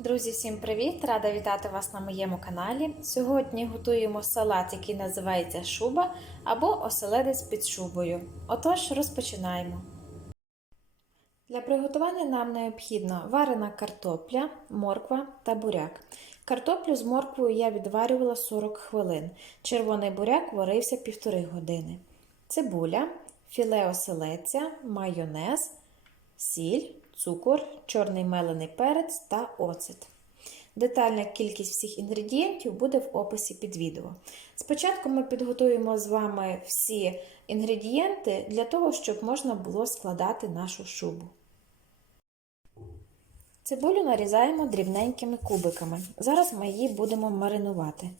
Друзі, всім привіт! Рада вітати вас на моєму каналі. Сьогодні готуємо салат, який називається шуба або оселедець під шубою. Отож, розпочинаємо. Для приготування нам необхідна варена картопля, морква та буряк. Картоплю з морквою я відварювала 40 хвилин. Червоний буряк варився 1,5 години. Цибуля, філе оселедця, майонез, сіль, цукор, чорний мелений перець та оцет. Детальна кількість всіх інгредієнтів буде в описі під відео. Спочатку ми підготуємо з вами всі інгредієнти для того, щоб можна було складати нашу шубу. Цибулю нарізаємо дрібненькими кубиками. Зараз ми її будемо маринувати.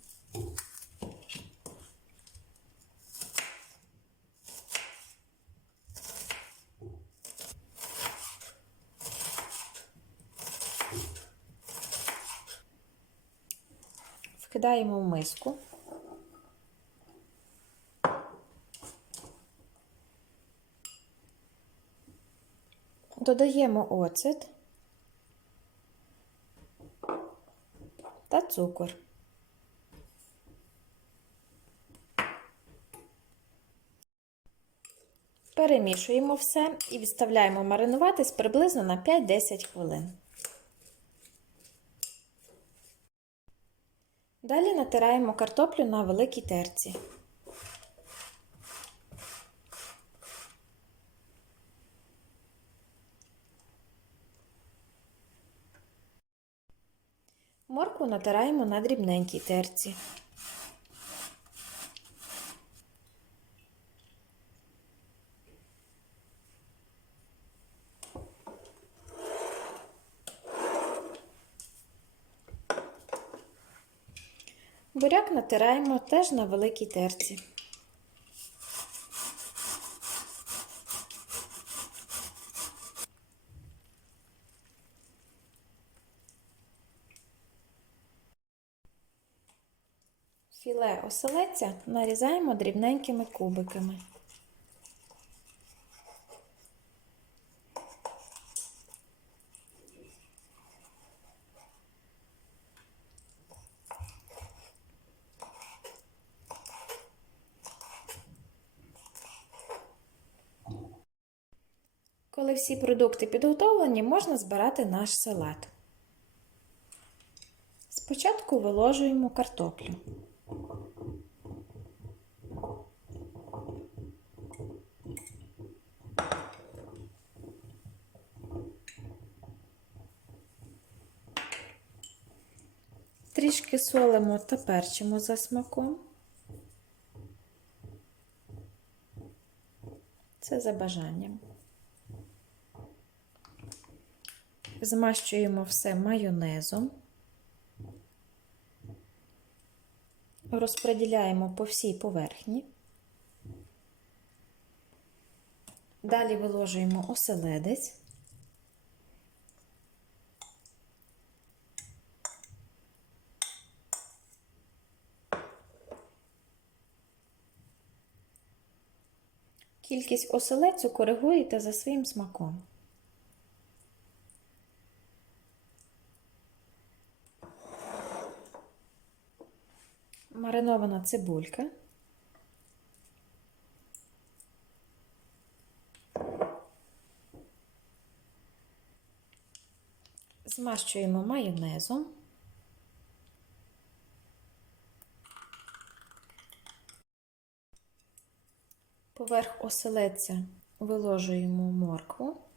Вкидаємо в миску. Додаємо оцет та цукор. Перемішуємо все і відставляємо маринуватись приблизно на 5-10 хвилин. Далі натираємо картоплю на великій терці. Моркву натираємо на дрібненькій терці. Буряк натираємо теж на великій терці. Філе оселедця нарізаємо дрібненькими кубиками. Коли всі продукти підготовлені, можна збирати наш салат. Спочатку виложуємо картоплю. Трішки солимо та перчимо за смаком. Це за бажанням. Змащуємо все майонезом. Розподіляємо по всій поверхні. Далі виложуємо оселедець. Кількість оселедцю коригуєте за своїм смаком. Маринована цибулька. Змащуємо майонезом. Поверх оселедця виложуємо моркву.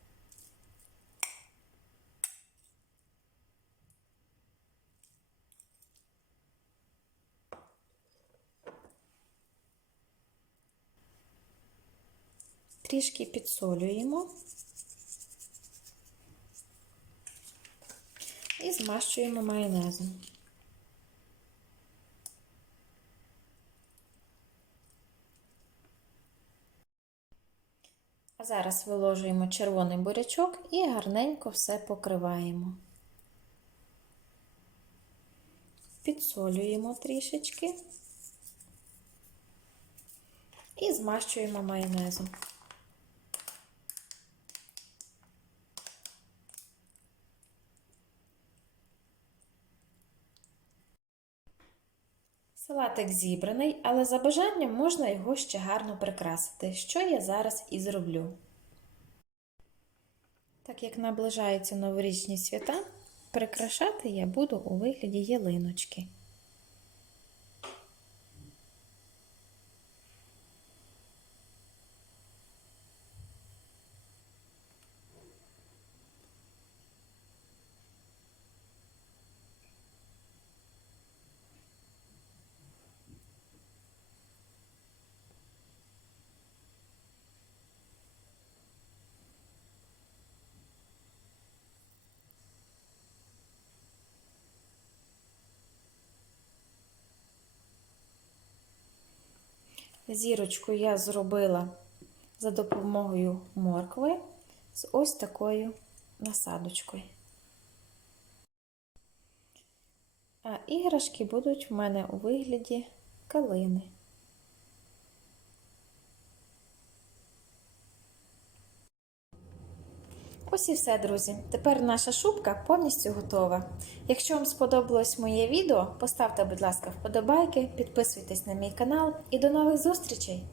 Трішки підсолюємо і змащуємо майонезом. А зараз виложуємо червоний бурячок і гарненько все покриваємо. Підсолюємо трішечки і змащуємо майонезом. Салатик зібраний, але за бажанням можна його ще гарно прикрасити, що я зараз і зроблю. Так як наближаються новорічні свята, прикрашати я буду у вигляді ялиночки. Зірочку я зробила за допомогою моркви з ось такою насадочкою. А іграшки будуть в мене у вигляді калини. Ось і все, друзі. Тепер наша шубка повністю готова. Якщо вам сподобалось моє відео, поставте, будь ласка, вподобайки, підписуйтесь на мій канал і до нових зустрічей!